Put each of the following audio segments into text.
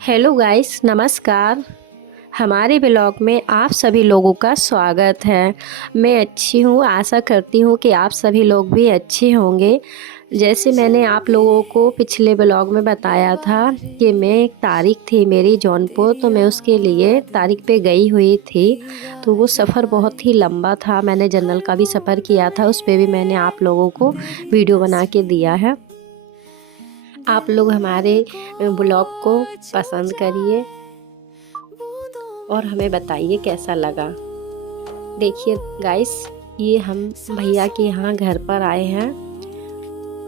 Hello guys, नमस्कार। हमारे blog में आप सभी लोगों का स्वागत है। मैं अच्छी हूँ, आशा करती हूँ कि आप सभी लोग भी अच्छे होंगे। जैसे मैंने आप लोगों को पिछले ब्लॉग में बताया था कि मैं एक तारीख थी मेरी जौनपुर, तो मैं उसके लिए तारीख पे गई हुई थी। तो वो सफ़र बहुत ही लंबा था। मैंने जनरल का भी सफ़र किया था, उस पे भी मैंने आप लोगों को वीडियो बना के दिया है। आप लोग हमारे ब्लॉग को पसंद करिए और हमें बताइए कैसा लगा। देखिए गाइस, ये हम भैया के यहाँ घर पर आए हैं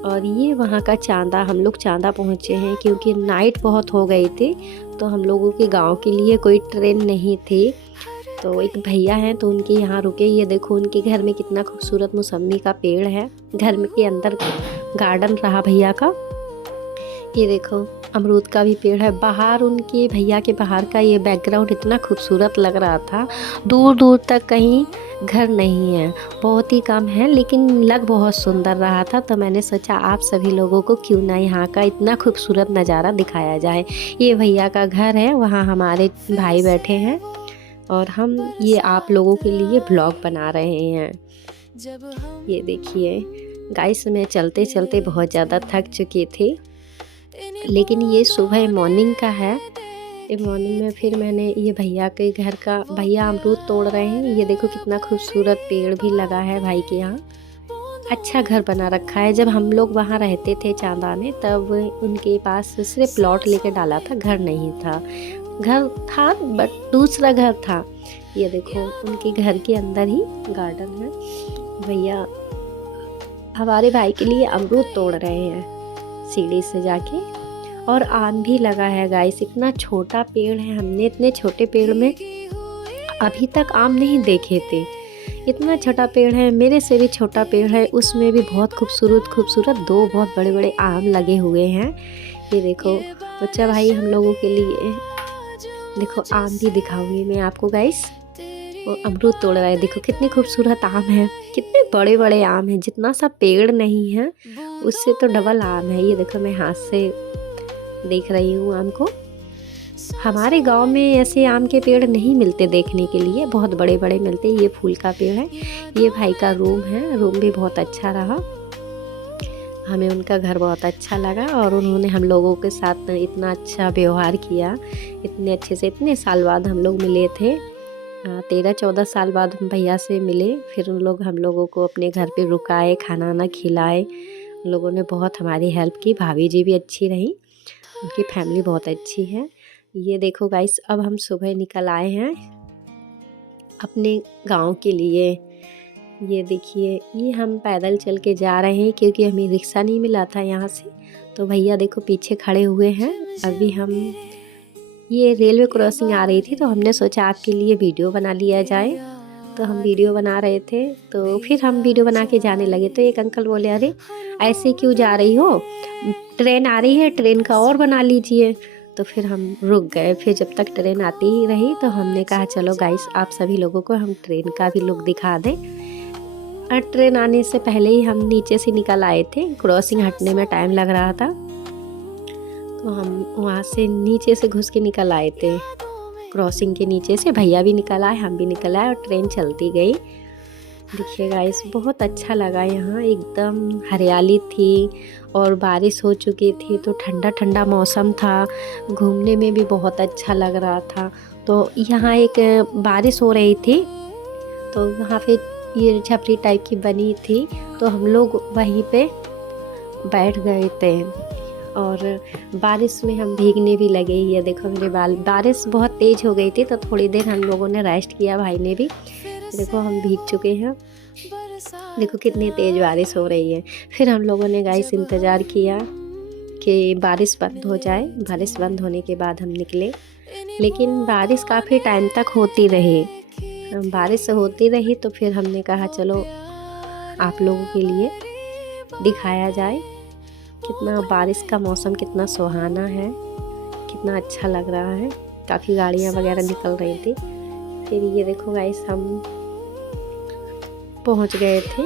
और ये वहाँ का चांदा, हम लोग चांदा पहुँचे हैं क्योंकि नाइट बहुत हो गई थी। तो हम लोगों के गांव के लिए कोई ट्रेन नहीं थी। तो एक भैया हैं तो उनके यहाँ रुके। ये देखो उनके घर में कितना खूबसूरत मौसम्मी का पेड़ है। घर में के अंदर गार्डन रहा भैया का। ये देखो अमरूद का भी पेड़ है। बाहर उनके भैया के बाहर का ये बैकग्राउंड इतना खूबसूरत लग रहा था। दूर दूर तक कहीं घर नहीं है, बहुत ही कम है, लेकिन लग बहुत सुंदर रहा था। तो मैंने सोचा आप सभी लोगों को क्यों ना यहाँ का इतना खूबसूरत नज़ारा दिखाया जाए। ये भैया का घर है, वहाँ हमारे भाई बैठे हैं और हम ये आप लोगों के लिए ब्लॉग बना रहे हैं। ये देखिए गाइस, मैं चलते चलते बहुत ज़्यादा थक चुकी थी, लेकिन ये सुबह मॉर्निंग का है। ये मॉर्निंग में फिर मैंने ये भैया के घर का, भैया अमरूद तोड़ रहे हैं। ये देखो कितना खूबसूरत पेड़ भी लगा है भाई के यहाँ। अच्छा घर बना रखा है। जब हम लोग वहाँ रहते थे चांदा में, तब उनके पास सिर्फ प्लॉट लेके डाला था, घर नहीं था। घर था बट दूसरा घर था। ये देखो उनके घर के अंदर ही गार्डन है। भैया हमारे भाई के लिए अमरूद तोड़ रहे हैं सीढ़ी से जाके। और आम भी लगा है गाइस। इतना छोटा पेड़ है, हमने इतने छोटे पेड़ में अभी तक आम नहीं देखे थे। इतना छोटा पेड़ है, मेरे से भी छोटा पेड़ है, उसमें भी बहुत खूबसूरत खूबसूरत दो बहुत बड़े बड़े आम लगे हुए हैं। ये देखो बच्चा भाई हम लोगों के लिए, देखो आम भी दिखाऊंगी मैं आपको गाइस। वो अमरूद तोड़ रहा है, देखो कितने खूबसूरत आम है, कितने बड़े बड़े आम हैं। जितना सा पेड़ नहीं है उससे तो डबल आम है। ये देखो मैं हाथ से देख रही हूँ आम को। हमारे गांव में ऐसे आम के पेड़ नहीं मिलते देखने के लिए, बहुत बड़े बड़े मिलते। ये फूल का पेड़ है। ये भाई का रूम है, रूम भी बहुत अच्छा रहा। हमें उनका घर बहुत अच्छा लगा और उन्होंने हम लोगों के साथ इतना अच्छा व्यवहार किया, इतने अच्छे से। इतने साल बाद हम लोग मिले थे, 13-14 साल बाद हम भैया से मिले। फिर उन लोग हम लोगों को अपने घर पे रुकाए, खाना वाना खिलाए। उन लोगों ने बहुत हमारी हेल्प की। भाभी जी भी अच्छी रही, उनकी फैमिली बहुत अच्छी है। ये देखो गाइस, अब हम सुबह निकल आए हैं अपने गांव के लिए। ये देखिए, ये हम पैदल चल के जा रहे हैं क्योंकि हमें रिक्शा नहीं मिला था यहाँ से। तो भैया देखो पीछे खड़े हुए हैं। अभी हम, ये रेलवे क्रॉसिंग आ रही थी तो हमने सोचा आपके लिए वीडियो बना लिया जाए। तो हम वीडियो बना रहे थे, तो फिर हम वीडियो बना के जाने लगे तो एक अंकल बोले, अरे ऐसे क्यों जा रही हो, ट्रेन आ रही है, ट्रेन का और बना लीजिए। तो फिर हम रुक गए। फिर जब तक ट्रेन आती ही रही तो हमने कहा चलो गाइस, आप सभी लोगों को हम ट्रेन का भी लुक दिखा दें। और ट्रेन आने से पहले ही हम नीचे से निकल आए थे, क्रॉसिंग हटने में टाइम लग रहा था तो हम वहाँ से नीचे से घुस के निकल आए थे। क्रॉसिंग के नीचे से भैया भी निकल आए, हम भी निकल आए और ट्रेन चलती गई। देखिए गाइस, बहुत अच्छा लगा। यहाँ एकदम हरियाली थी और बारिश हो चुकी थी तो ठंडा ठंडा मौसम था। घूमने में भी बहुत अच्छा लग रहा था। तो यहाँ एक बारिश हो रही थी तो वहाँ पे ये छपरी टाइप की बनी थी, तो हम लोग वहीं पे बैठ गए थे और बारिश में हम भीगने भी लगे। ये देखो मेरे बाल, बारिश बहुत तेज़ हो गई थी तो थोड़ी देर हम लोगों ने रेस्ट किया, भाई ने भी। देखो हम भीग चुके हैं, देखो कितनी तेज़ बारिश हो रही है। फिर हम लोगों ने गाइस इंतज़ार किया कि बारिश बंद हो जाए। बारिश बंद होने के बाद हम निकले, लेकिन बारिश काफ़ी टाइम तक होती रही। बारिश होती रही तो फिर हमने कहा चलो आप लोगों के लिए दिखाया जाए कितना बारिश का मौसम कितना सुहाना है, कितना अच्छा लग रहा है। काफ़ी गाड़ियाँ वगैरह निकल रही थी। फिर ये देखो गाइस, हम पहुंच गए थे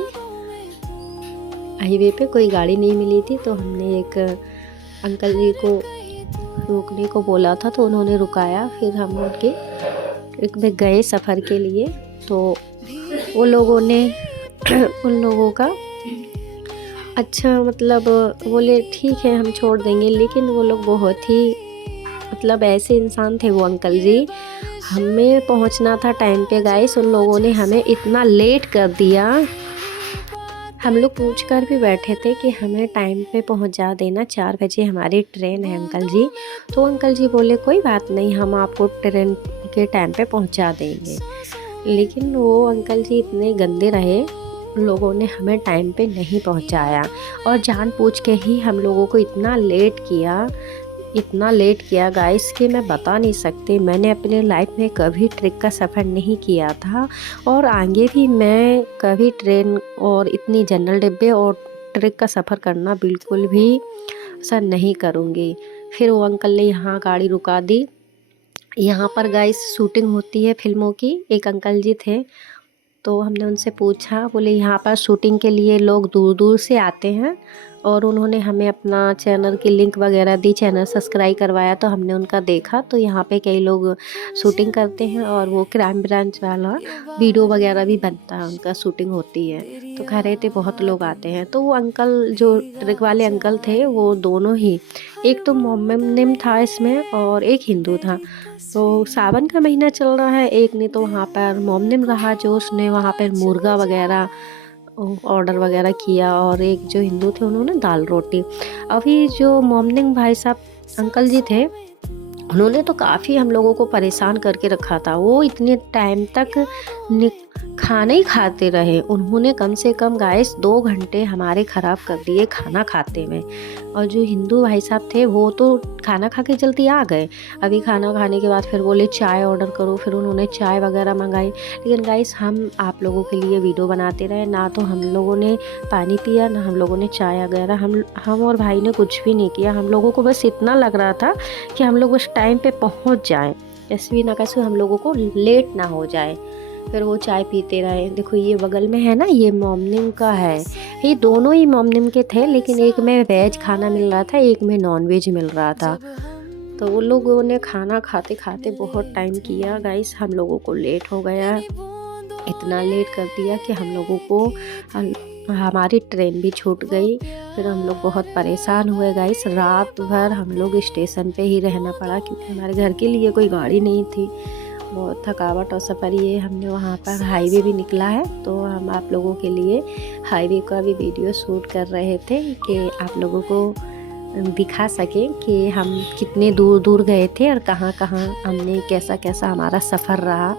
हाईवे पे। कोई गाड़ी नहीं मिली थी तो हमने एक अंकल जी को रुकने को बोला था तो उन्होंने रुकाया। फिर हम उनके ट्रिप में गए सफ़र के लिए। तो वो लोगों ने उन लोगों का अच्छा मतलब बोले ठीक है हम छोड़ देंगे, लेकिन वो लोग बहुत ही मतलब ऐसे इंसान थे वो अंकल जी। हमें पहुंचना था टाइम पे गाइस, उन लोगों ने हमें इतना लेट कर दिया। हम लोग पूछ कर भी बैठे थे कि हमें टाइम पे पहुंचा देना, 4 बजे हमारी ट्रेन है अंकल जी। तो अंकल जी बोले कोई बात नहीं, हम आपको ट्रेन के टाइम पे पहुंचा देंगे। लेकिन वो अंकल जी इतने गंदे रहे, लोगों ने हमें टाइम पे नहीं पहुंचाया और जानबूझ के ही हम लोगों को इतना लेट किया गाइस कि मैं बता नहीं सकती। मैंने अपने लाइफ में कभी ट्रिप का सफ़र नहीं किया था और आगे भी मैं कभी ट्रेन और इतनी जनरल डिब्बे और ट्रिप का सफ़र करना बिल्कुल भी पसंद नहीं करूँगी। फिर वो अंकल ने यहाँ गाड़ी रुका दी। यहाँ पर गाइस शूटिंग होती है फिल्मों की। एक अंकल जी थे, तो हमने उनसे पूछा, बोले यहाँ पर शूटिंग के लिए लोग दूर दूर से आते हैं। और उन्होंने हमें अपना चैनल की लिंक वगैरह दी, चैनल सब्सक्राइब करवाया। तो हमने उनका देखा तो यहाँ पे कई लोग शूटिंग करते हैं और वो क्राइम ब्रांच वाला वीडियो वगैरह भी बनता है, उनका शूटिंग होती है। तो कह रहे थे बहुत लोग आते हैं। तो वो अंकल जो ट्रक वाले अंकल थे वो दोनों ही, एक तो मोमिन था इसमें और एक हिंदू था। तो सावन का महीना चल रहा है, एक ने तो वहाँ पर मोमनिम रहा जो उसने वहाँ पर मुर्गा वगैरह ऑर्डर वगैरह किया, और एक जो हिंदू थे उन्होंने दाल रोटी। अभी जो मोमनिम भाई साहब अंकल जी थे, उन्होंने तो काफ़ी हम लोगों को परेशान करके रखा था। वो इतने टाइम तक खाना ही खाते रहे। उन्होंने कम से कम गाइस 2 घंटे हमारे ख़राब कर दिए खाना खाते में। और जो हिंदू भाई साहब थे वो तो खाना खा के जल्दी आ गए। अभी खाना खाने के बाद फिर बोले चाय ऑर्डर करो, फिर उन्होंने चाय वगैरह मंगाई। लेकिन गाइस हम आप लोगों के लिए वीडियो बनाते रहे, ना तो हम लोगों ने पानी पिया, ना हम लोगों ने चाय वगैरह, हम और भाई ने कुछ भी नहीं किया। हम लोगों को बस इतना लग रहा था कि हम लोग उस टाइम पे पहुंच जाएं, कैसे भी ना कैसे हम लोगों को लेट ना हो जाए। फिर वो चाय पीते रहे। देखो ये बगल में है ना, ये मोमनिम का है। ये दोनों ही मोमनिम के थे, लेकिन एक में वेज खाना मिल रहा था, एक में नॉन वेज मिल रहा था। तो वो लोगों ने खाना खाते खाते बहुत टाइम किया गाइस, हम लोगों को लेट हो गया। इतना लेट कर दिया कि हम लोगों को हमारी ट्रेन भी छूट गई। फिर हम लोग बहुत परेशान हुए गाइस, रात भर हम लोग स्टेशन पे ही रहना पड़ा क्योंकि हमारे घर के लिए कोई गाड़ी नहीं थी। बहुत थकावट और सफ़र ये हमने वहाँ पर हाईवे भी निकला है, तो हम आप लोगों के लिए हाईवे का भी वीडियो शूट कर रहे थे कि आप लोगों को दिखा सकें कि हम कितने दूर दूर गए थे और कहाँ कहाँ हमने कैसा कैसा हमारा सफ़र रहा।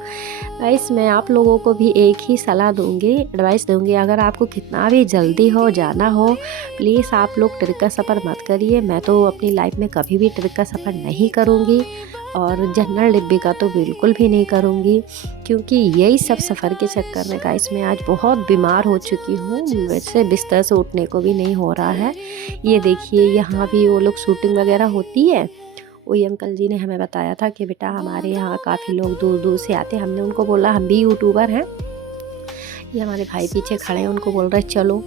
गाइस मैं आप लोगों को भी एक ही सलाह दूंगी, एडवाइस दूंगी, अगर आपको कितना भी जल्दी हो जाना हो, प्लीज़ आप लोग ट्रिप का सफ़र मत करिए। मैं तो अपनी लाइफ में कभी भी ट्रिप का सफ़र नहीं करूँगी और जनरल डिब्बे का तो बिल्कुल भी नहीं करूँगी, क्योंकि यही सब सफ़र के चक्कर में गाइस मैं आज बहुत बीमार हो चुकी हूँ। वैसे बिस्तर से उठने को भी नहीं हो रहा है। ये देखिए यहाँ भी वो लोग शूटिंग वगैरह होती है। वही अंकल जी ने हमें बताया था कि बेटा हमारे यहाँ काफ़ी लोग दूर दूर से आते हैं। हमने उनको बोला हम भी यूट्यूबर हैं। ये हमारे भाई पीछे खड़े हैं, उनको बोल रहे चलो,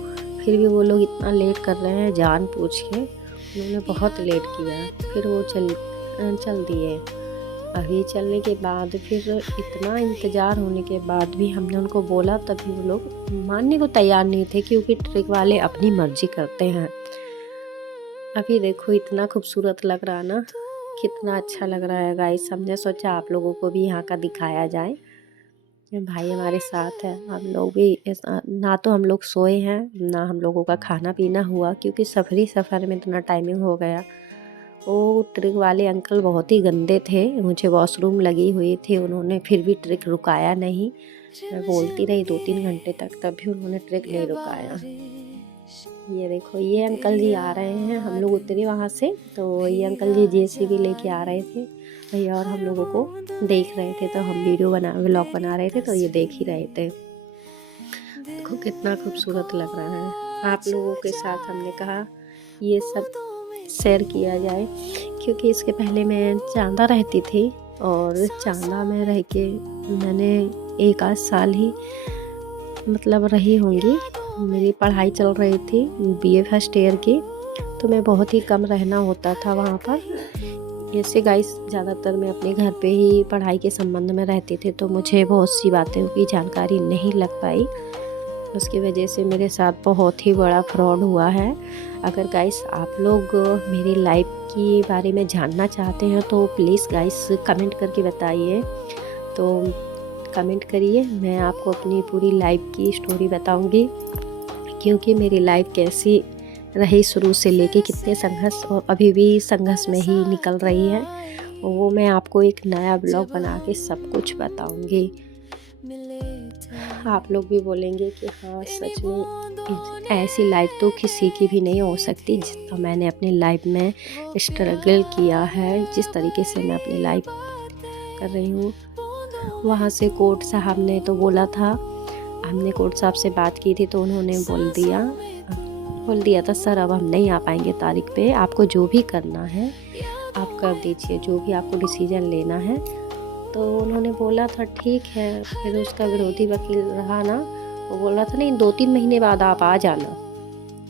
फिर भी वो लोग इतना लेट कर रहे हैं जान पूछ के। उन्होंने बहुत लेट किया, फिर वो चल दिए। अभी चलने के बाद फिर इतना इंतज़ार होने के बाद भी हमने उनको बोला, तभी वो लोग मानने को तैयार नहीं थे, क्योंकि ट्रिक वाले अपनी मर्जी करते हैं। अभी देखो इतना खूबसूरत लग रहा ना, कितना अच्छा लग रहा है गाइस। हमने सोचा आप लोगों को भी यहाँ का दिखाया जाए। भाई हमारे साथ है, हम लोग भी ना तो हम लोग सोए हैं ना हम लोगों का खाना पीना हुआ, क्योंकि सफ़र में इतना टाइमिंग हो गया। वो ट्रिक वाले अंकल बहुत ही गंदे थे, मुझे वॉशरूम लगी हुई थी, उन्होंने फिर भी ट्रिक रुकाया नहीं। मैं बोलती रही 2-3 घंटे तक, तब भी उन्होंने ट्रिक नहीं रुकाया। ये देखो ये अंकल जी आ रहे हैं, हम लोग उतरे वहाँ से तो ये अंकल जी जेसीबी लेके आ रहे थे भैया, और हम लोगों को देख रहे थे। तो हम व्लॉग बना रहे थे तो ये देख ही रहे थे। देखो कितना खूबसूरत लग रहा है। आप लोगों के साथ हमने कहा ये सब शेयर किया जाए, क्योंकि इसके पहले मैं चांदा रहती थी और चांदा में रह के मैंने 1 आध साल ही मतलब रही होंगी। मेरी पढ़ाई चल रही थी बीए फर्स्ट ईयर की, तो मैं बहुत ही कम रहना होता था वहाँ पर। ऐसे गाइस ज़्यादातर मैं अपने घर पे ही पढ़ाई के संबंध में रहते थे, तो मुझे बहुत सी बातों की जानकारी नहीं लग पाई। उसकी वजह से मेरे साथ बहुत ही बड़ा फ्रॉड हुआ है। अगर गाइस आप लोग मेरी लाइफ के बारे में जानना चाहते हैं तो प्लीज़ गाइस कमेंट करके बताइए। तो कमेंट करिए, मैं आपको अपनी पूरी लाइफ की स्टोरी बताऊंगी, क्योंकि मेरी लाइफ कैसी रही शुरू से लेके कितने संघर्ष और अभी भी संघर्ष में ही निकल रही है, वो मैं आपको एक नया ब्लॉग बना के सब कुछ बताऊंगी। आप लोग भी बोलेंगे कि हाँ सच में ऐसी लाइफ तो किसी की भी नहीं हो सकती जितना मैंने अपनी लाइफ में स्ट्रगल किया है, जिस तरीके से मैं अपनी लाइफ कर रही हूँ। वहाँ से कोर्ट साहब ने तो बोला था, हमने कोर्ट साहब से बात की थी तो उन्होंने बोल दिया था सर अब हम नहीं आ पाएंगे तारीख पे, आपको जो भी करना है आप कर दीजिए, जो भी आपको डिसीजन लेना है। तो उन्होंने बोला था ठीक है। फिर उसका विरोधी वकील रहा ना, वो बोल रहा था नहीं 2-3 महीने बाद आप आ जाना।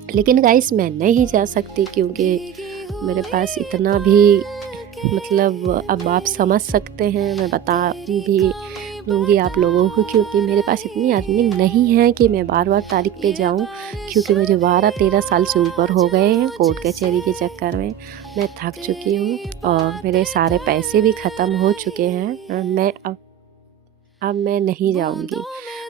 लेकिन गाइस मैं नहीं जा सकती, क्योंकि मेरे पास इतना भी मतलब अब आप समझ सकते हैं, मैं बता भी दूँगी आप लोगों को, क्योंकि मेरे पास इतनी अर्निंग नहीं है कि मैं बार-बार तारीख पे जाऊँ, क्योंकि मुझे 12-13 साल से ऊपर हो गए हैं कोर्ट कचहरी के चक्कर में। मैं थक चुकी हूँ और मेरे सारे पैसे भी ख़त्म हो चुके हैं। अब मैं नहीं जाऊँगी।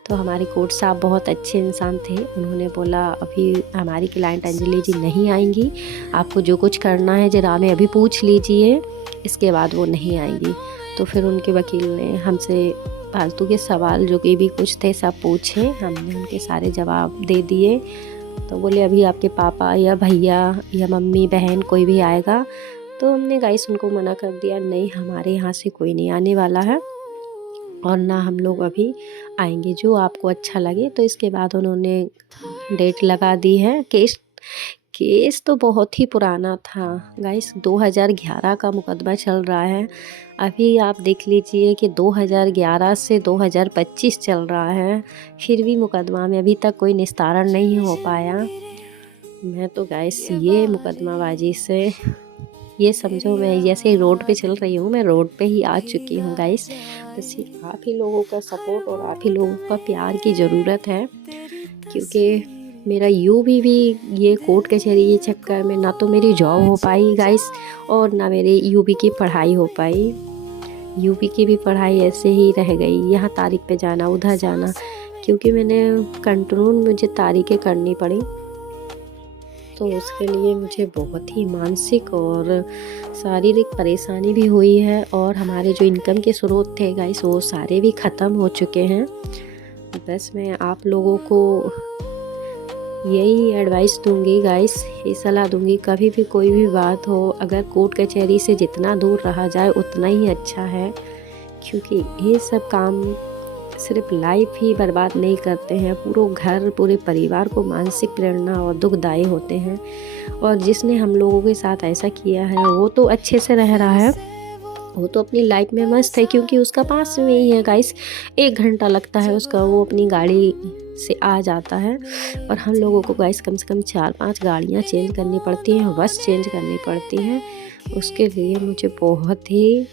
तो हमारे कोर्ट साहब बहुत अच्छे इंसान थे, उन्होंने बोला अभी हमारी क्लाइंट अंजलि जी नहीं आएंगी, आपको जो कुछ करना है ज़रा में अभी पूछ लीजिए, इसके बाद वो नहीं आएंगी। तो फिर उनके वकील ने हमसे फालतू के सवाल जो कि भी कुछ थे सब पूछे, हमने उनके सारे जवाब दे दिए। तो बोले अभी आपके पापा या भैया या मम्मी बहन कोई भी आएगा। तो हमने गाइस उनको मना कर दिया, नहीं हमारे यहाँ से कोई नहीं आने वाला है और ना हम लोग अभी आएंगे, जो आपको अच्छा लगे। तो इसके बाद उन्होंने डेट लगा दी है। केस तो बहुत ही पुराना था गाइस, 2011 का मुकदमा चल रहा है। अभी आप देख लीजिए कि 2011 से 2025 चल रहा है, फिर भी मुकदमा में अभी तक कोई निस्तारण नहीं हो पाया। मैं तो गाइस ये मुकदमाबाजी से ये समझो मैं जैसे रोड पे चल रही हूँ, मैं रोड पे ही आ चुकी हूँ गाइस। बस आप ही लोगों का सपोर्ट और आप ही लोगों का प्यार की ज़रूरत है, क्योंकि मेरा यूपी भी ये कोर्ट कचहरी के चक्कर में ना तो मेरी जॉब हो पाई गाइस और ना मेरे यूपी की पढ़ाई हो पाई। यूपी की भी पढ़ाई ऐसे ही रह गई, यहाँ तारीख पे जाना उधर जाना, क्योंकि मैंने कंटिन्यू मुझे तारीखें करनी पड़ी। तो उसके लिए मुझे बहुत ही मानसिक और शारीरिक परेशानी भी हुई है, और हमारे जो इनकम के स्रोत थे गाइस वो सारे भी ख़त्म हो चुके हैं। बस मैं आप लोगों को यही एडवाइस दूंगी गाइस, ये सलाह दूंगी, कभी भी कोई भी बात हो अगर कोर्ट कचहरी से जितना दूर रहा जाए उतना ही अच्छा है, क्योंकि ये सब काम सिर्फ लाइफ ही बर्बाद नहीं करते हैं, घर पूरे परिवार को मानसिक प्रेरणा और दुखदायी होते हैं। और जिसने हम लोगों के साथ ऐसा किया है वो तो अच्छे से रह रहा है, वो तो अपनी लाइफ में मस्त है, क्योंकि उसका पास में ही है गाइस, 1 घंटा लगता है उसका, वो अपनी गाड़ी से आ जाता है। और हम लोगों को गाइस कम से कम 4-5 गाड़ियाँ चेंज करनी पड़ती हैं, बस चेंज करनी पड़ती हैं। उसके लिए मुझे बहुत ही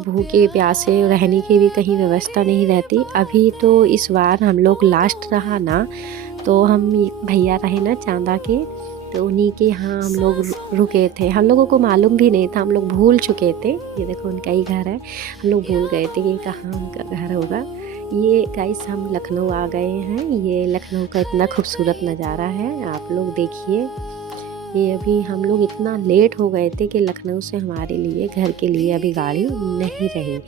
भूखे प्यासे रहने की भी कहीं व्यवस्था नहीं रहती। अभी तो इस बार हम लोग लास्ट रहा ना, तो हम भैया रहे ना चांदा के, तो उन्हीं के यहाँ हम लोग रुके थे। हम लोगों को मालूम भी नहीं था, हम लोग भूल चुके थे। ये देखो उनका ही घर है, हम लोग भूल गए थे कि कहाँ उनका घर होगा। ये गाइस हम लखनऊ आ गए हैं, ये लखनऊ का इतना खूबसूरत नज़ारा है, आप लोग देखिए। ये अभी हम लोग इतना लेट हो गए थे कि लखनऊ से हमारे लिए घर के लिए अभी गाड़ी नहीं रही।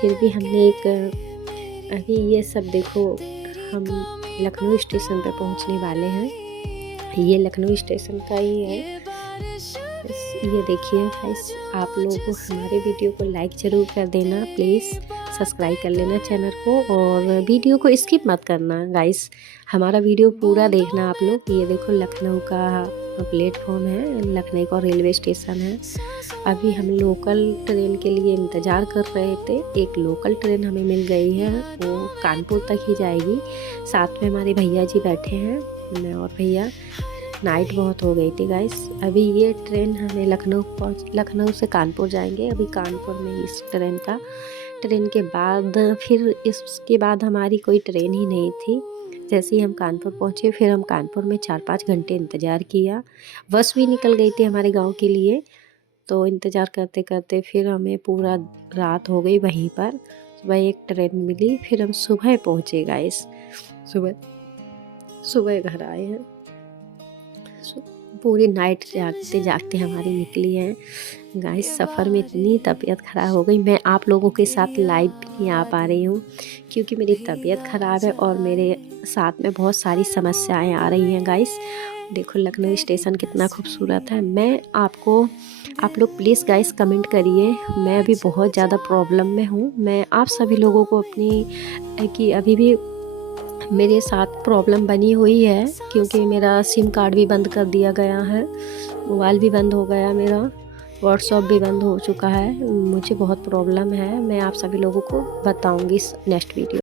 फिर भी हमने अभी ये सब देखो, हम लखनऊ स्टेशन पर पहुंचने वाले हैं। ये लखनऊ स्टेशन का ही है। ये देखिए गाइस, आप लोग हमारे वीडियो को लाइक ज़रूर कर देना, प्लीज़ सब्सक्राइब कर लेना चैनल को, और वीडियो को स्किप मत करना गाइस, हमारा वीडियो पूरा देखना आप लोग। ये देखो लखनऊ का प्लेटफॉर्म है, लखनऊ का रेलवे स्टेशन है। अभी हम लोकल ट्रेन के लिए इंतज़ार कर रहे थे, एक लोकल ट्रेन हमें मिल गई है, वो कानपुर तक ही जाएगी। साथ में हमारे भैया जी बैठे हैं, मैं और भैया। नाइट बहुत हो गई थी गाइस। अभी ये ट्रेन हमें लखनऊ से कानपुर जाएंगे। अभी कानपुर में इस ट्रेन के बाद फिर इसके बाद हमारी कोई ट्रेन ही नहीं थी। जैसे ही हम कानपुर पहुँचे फिर हम कानपुर में 4-5 घंटे इंतज़ार किया। बस भी निकल गई थी हमारे गांव के लिए। तो इंतज़ार करते करते फिर हमें पूरा रात हो गई वहीं पर। सुबह एक ट्रेन मिली, फिर हम सुबह पहुँचे गाइस। सुबह घर आए हैं। पूरी नाइट जागते जागते हमारी निकली है गाइस। सफ़र में इतनी तबीयत ख़राब हो गई, मैं आप लोगों के साथ लाइव भी नहीं आ पा रही हूँ क्योंकि मेरी तबीयत ख़राब है और मेरे साथ में बहुत सारी समस्याएं आ रही हैं गाइस। देखो लखनऊ स्टेशन कितना खूबसूरत है। आप लोग प्लीज़ गाइस कमेंट करिए। मैं अभी बहुत ज़्यादा प्रॉब्लम में हूँ। मैं आप सभी लोगों को कि अभी भी मेरे साथ प्रॉब्लम बनी हुई है क्योंकि मेरा सिम कार्ड भी बंद कर दिया गया है, मोबाइल भी बंद हो गया मेरा, व्हाट्सएप भी बंद हो चुका है। मुझे बहुत प्रॉब्लम है। मैं आप सभी लोगों को बताऊंगी नेक्स्ट वीडियो।